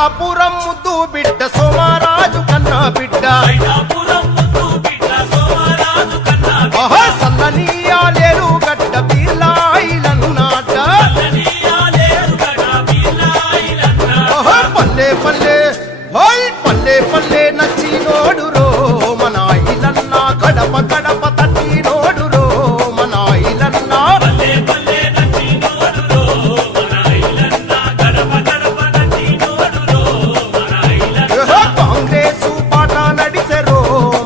ఐలాపురం ముద్దు బిడ్డ సోమరాజు కన్నా బిడ్డ సన్ననీయాలేరు గడ్డ బీర్లాయిలన్నాట పల్లె పల్లె పల్లె పల్లె నచ్చినోడు రో మన ఇలన్న గడప గడప తట్టినోడు రో మన ఇలన్న కాంగ్రెసు పాట నడిసెరో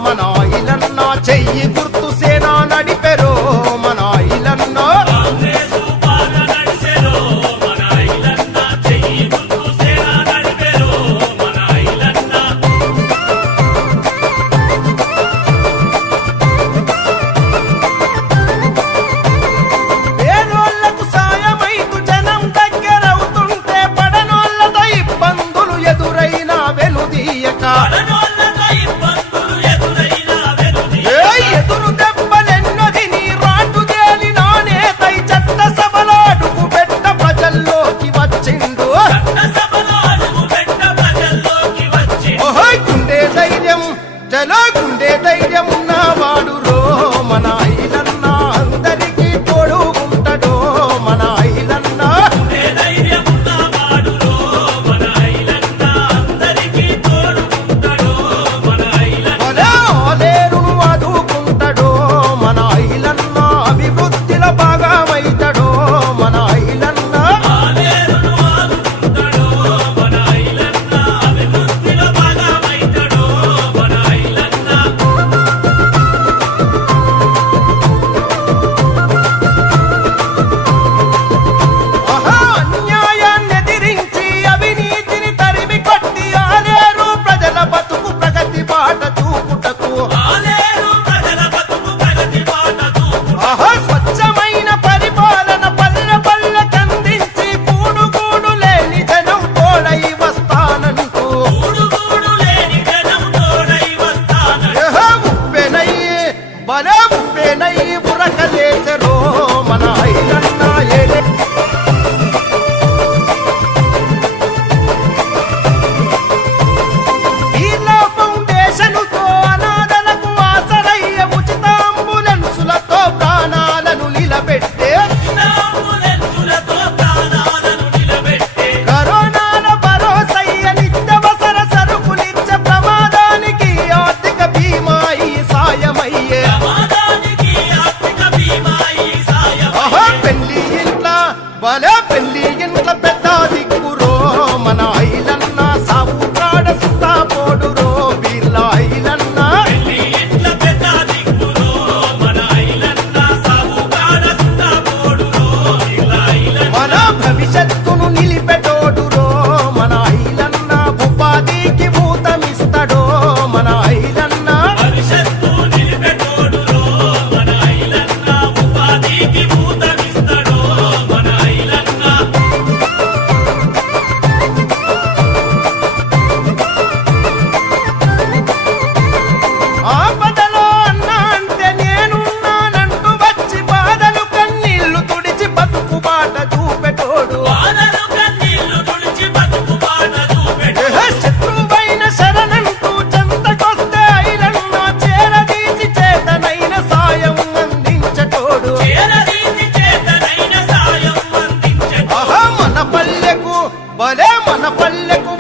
మన ఇలన్న చెయ్యి గుర్తు సేన నడిపెరో మన ఇలన్న పేదోళ్లకు సాయమైతు జనం దగ్గరవుతుంటే పడనోళ్ళతో ఇబ్బందులు ఎదురైనా వెనుదీయక ఎదురు దెబ్బలెన్నది నీ రాటు దేని నానేతై చట్ట సభలో అడుగు పెట్ట ప్రజల్లోకి వచ్చిండు గుండె ధైర్యం జలో గుండె ధైర్యం ఉన్నవాడు రో మన ఇలన్న అందరికీ తోడు ఉంటాడో మన ఇలన్న ఆలేరును ఆదుకుంటాడో మన ఇలన్న అభివృద్ధిలో భాగమైతాడో మన ఇలన్న అన్యాయాన్ని ఎదిరించి అవినీతిని తరిమి కొట్టి ఆలేరు ప్రజల బతుకు ప్రగతి బాట చూపుటకు స్వచ్ఛమైన పరిపాలన పల్లె పల్లె కందించి కూడుగూడు లేని జనం తోడై వస్తానంటూ ఉప్పెనయ్యి బలే ఉప్పెనయ్యి బురకలేసరో మన ఐలన్న ఏలే ఈలా ఫౌండేషనుతో అనాథలకు ఆసరయ్య ఉచిత అంబులెన్సులతో ప్రాణాలను నిలబెట్టే కరోనాల భరోసయ్య నిత్యవసర సరుకులిచ్చ ప్రమాదానికి ఆర్థిక బీమా ఈ సాయమయ్యే పెళ్లి ఇంట్ల బలే పెళ్లి ఇంట్ల పెద్ద దిక్కురో మన ఐలన్న సాగు కాడ సుతా పోడురో వీళ్ళ ఐలన్న మన భవిష్యత్తును నిలిపెటోడురో మన ఐలన్న ఉపాధికి ఊతమిస్తాడో మన ఐలన్న ఆపదలో అన్నా అంటే నేనున్నానంటూ వచ్చి బాధలు కన్నీళ్లు తుడిచి బతుకు బాట చూపెటోడు శత్రువైన శరణంటూ చెంతకొస్తే ఐలన్న చేరదీసి చేతనైన సాయం అందించటోడు మన పల్లెకు బలే మన పల్లెకు